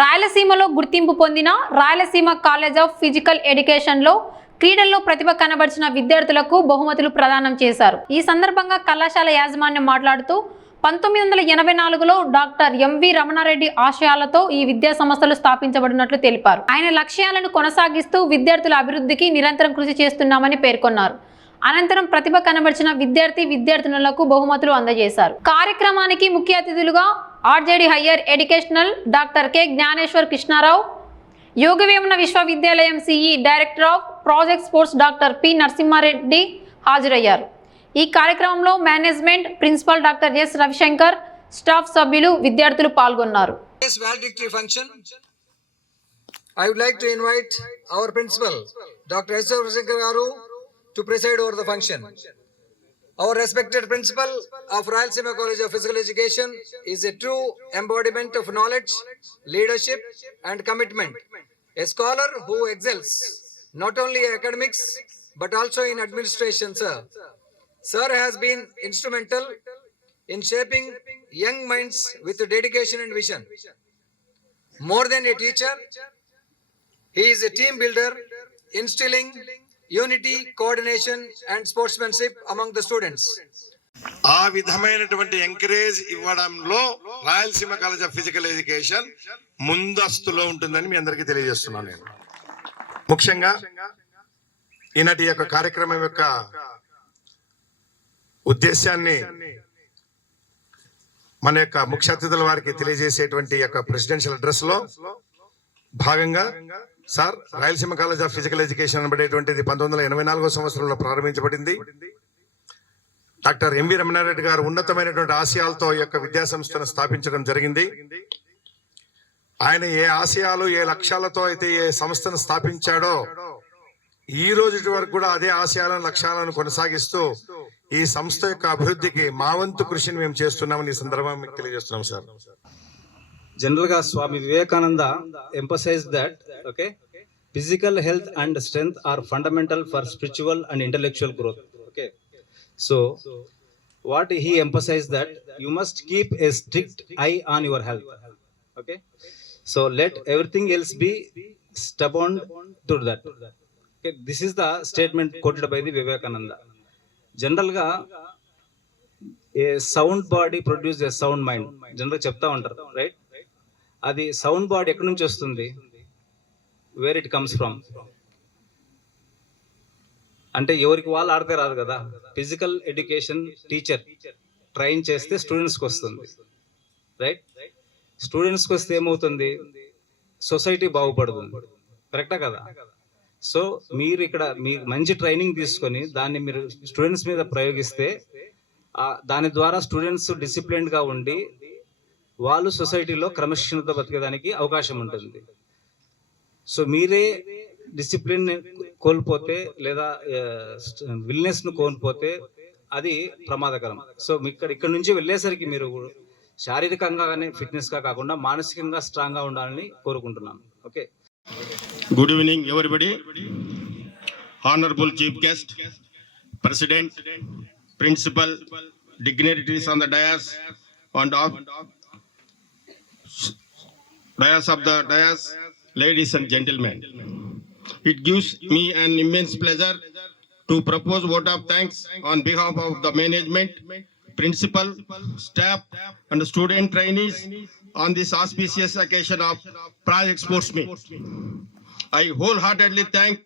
రాయలసీమలో గుర్తింపు పొందిన రాయలసీమ కాలేజ్ ఆఫ్ ఫిజికల్ ఎడ్యుకేషన్లో క్రీడల్లో ప్రతిభ కనబరిచిన విద్యార్థులకు బహుమతులు ప్రదానం చేశారు. ఈ సందర్భంగా కళాశాల యాజమాన్యం మాట్లాడుతూ 1984లో డాక్టర్ ఎంవి రమణారెడ్డి ఆశయాలతో ఈ విద్యా సంస్థలు స్థాపించబడినట్లు తెలిపారు. ఆయన లక్ష్యాలను కొనసాగిస్తూ విద్యార్థుల అభివృద్ధికి నిరంతరం కృషి చేస్తున్నామని పేర్కొన్నారు. అనంతరం ప్రతిభ కనబరిచిన విద్యార్థినులకు బహుమతులు అందజేశారు. కార్యక్రమానికి ముఖ్య అతిథులుగా RJD higher educational doctor K Gnaneshwar Krishnarao, Yogi Vemana విశ్వవిద్యాలయం CE director of project sports doctor P Narasimha Reddy హాజరయ్యారు. ఈ కార్యక్రమంలో management principal doctor S Ravishankar, staff సభ్యులు, విద్యార్థులు పాల్గొన్నారు. I would like to invite our principal, Dr. S. Ravasankar Garu, to preside over the function. Our respected principal of Rayalaseema College of Physical Education is a true embodiment of knowledge, leadership and commitment. A scholar who excels not only in academics but also in administration, sir. Sir has been instrumental in shaping young minds with dedication and vision. More than a teacher, he is a team builder, instilling unity, coordination and sportsmanship among the students. ఆ విధమైనటువంటి encourage ఇవ్వడంలో Rayalaseema college of physical education ముందస్తులో ఉంటుందని మీ అందరికీ తెలియజేస్తున్నాను. నేను ముఖ్యంగా ఈనాటి యొక్క కార్యక్రమం యొక్క ఉద్దేశాన్ని మన యొక్క ముఖ్య అతిథుల వారికి తెలియజేసేటువంటి యొక్క ప్రెసిడెన్షియల్ అడ్రస్ లో భాగంగా sir, Rayalaseema college of physical education అనబడేటువంటిది 1984 సంవత్సరంలో ప్రారంభించబడింది. డాక్టర్ ఎంవి రమణారెడ్డి గారు ఉన్నతమైనటువంటి ఆశయాలతో ఈ యొక్క విద్యా సంస్థను స్థాపించడం జరిగింది. ఆయన ఏ ఆశయాలు, ఏ లక్ష్యాలతో అయితే ఏ సంస్థను స్థాపించాడో ఈ రోజు వరకు కూడా అదే ఆశయాలను, లక్ష్యాలను కొనసాగిస్తూ ఈ సంస్థ యొక్క అభివృద్ధికి మా వంతు కృషిని మేము చేస్తున్నామని ఈ సందర్భంగా మీకు తెలియజేస్తున్నాం sir. General ga Swami Vivekananda emphasized that physical health and strength are fundamental for spiritual and intellectual growth. So what he emphasized that you must keep a strict eye on your health. So let everything else be stubborn to that. This is the statement quoted by the Vivekananda. General ga a sound body produces a sound mind. General చెప్తా ఉంటారు, రైట్? అది sound body ఎక్కడి నుంచి వస్తుంది? Wear it comes from అంటే ఎవరికి వాళ్ళు ఆడితే రాదు కదా. ఫిజికల్ ఎడ్యుకేషన్ టీచర్ ట్రైన్ చేస్తే స్టూడెంట్స్కి వస్తుంది, రైట్? స్టూడెంట్స్కి వస్తే ఏమవుతుంది? సొసైటీ బాగుపడుతుంది, కరెక్టా కదా? సో మీరు ఇక్కడ మీకు మంచి ట్రైనింగ్ తీసుకొని దాన్ని మీరు స్టూడెంట్స్ మీద ప్రయోగిస్తే దాని ద్వారా స్టూడెంట్స్ డిసిప్లిన్డ్గా ఉండి వాళ్ళు సొసైటీలో క్రమశిక్షణతో బతికేదానికి అవకాశం ఉంటుంది. సో మీరే డిసిప్లిన్ కోల్పోతే లేదా విల్నెస్ను కోల్పోతే అది ప్రమాదకరం. సో ఇక్కడ నుంచి వెళ్ళేసరికి మీరు శారీరకంగా కానీ ఫిట్నెస్గా కాకుండా మానసికంగా స్ట్రాంగ్గా ఉండాలని కోరుకుంటున్నాను. Okay. Good evening, everybody. Honorable Chief Guest, President, Principal, dignitaries on the dais and of the dais, ladies and gentlemen. It gives me an immense pleasure to propose vote of thanks on behalf of the management, principal, staff and student trainees on this auspicious occasion of Project Sports Meet. I wholeheartedly thank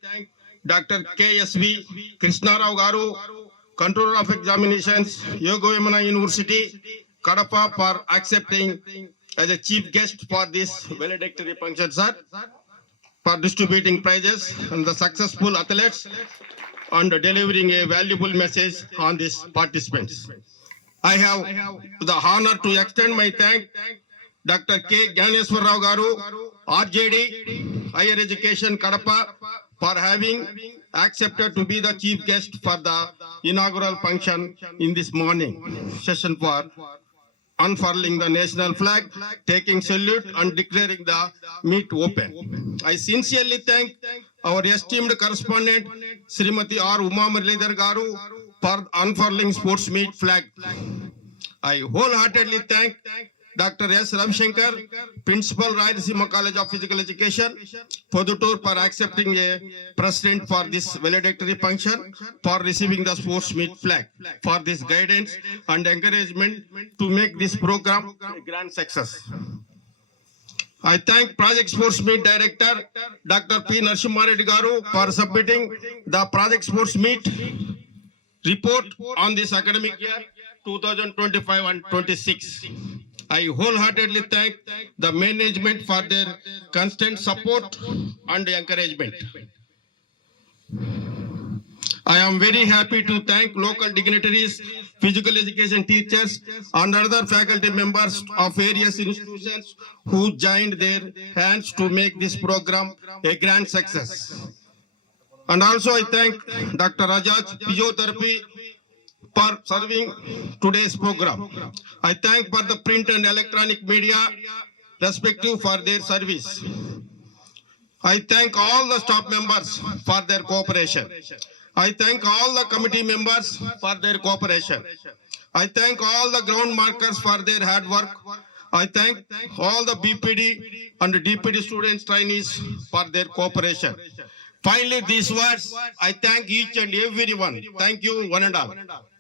Dr. KSV Krishnarao Garu, Controller of Examinations, Yogovemana University, Kadapa, for accepting as a chief guest for this valedictory function, sir, for distributing prizes and the successful athletes and delivering a valuable message on these participants. I have the honor to extend my thanks Dr. K. Gyaneswar Rao Garu, RJD, Higher Education, Kadapa, for having accepted to be the chief guest for the inaugural function in this morning session for unfurling the national flag, taking salute and declaring the meet open. I sincerely thank our esteemed correspondent Srimati R. Uma Muralidhar Garu for unfurling sports meet flag. I wholeheartedly thank Dr. S. Ramshankar, Principal, Rayalaseema College of Physical Education, Podutur, for accepting a president for this valedictory function, for receiving the sports meet flag, for this guidance and encouragement to make this program a grand success. I thank Project Sports Meet Director, Dr. P. Narasimha Garu, for submitting the Project Sports Meet report on this academic year 2025 and 26. I wholeheartedly thank the management for their constant support and encouragement. I am very happy to thank local dignitaries, physical education teachers, and other faculty members of various institutions who joined their hands to make this program a grand success. And also I thank Dr. Rajat Physiotherapy for serving today's program. I thank for the print and electronic media respective for their service. I thank all the staff members for their cooperation. I thank all the committee members for their cooperation. I thank all the ground markers for their hard work. I thank all the BPD and DPD students, trainees for their cooperation. Finally, these words, I thank each and everyone. Thank you, one and all.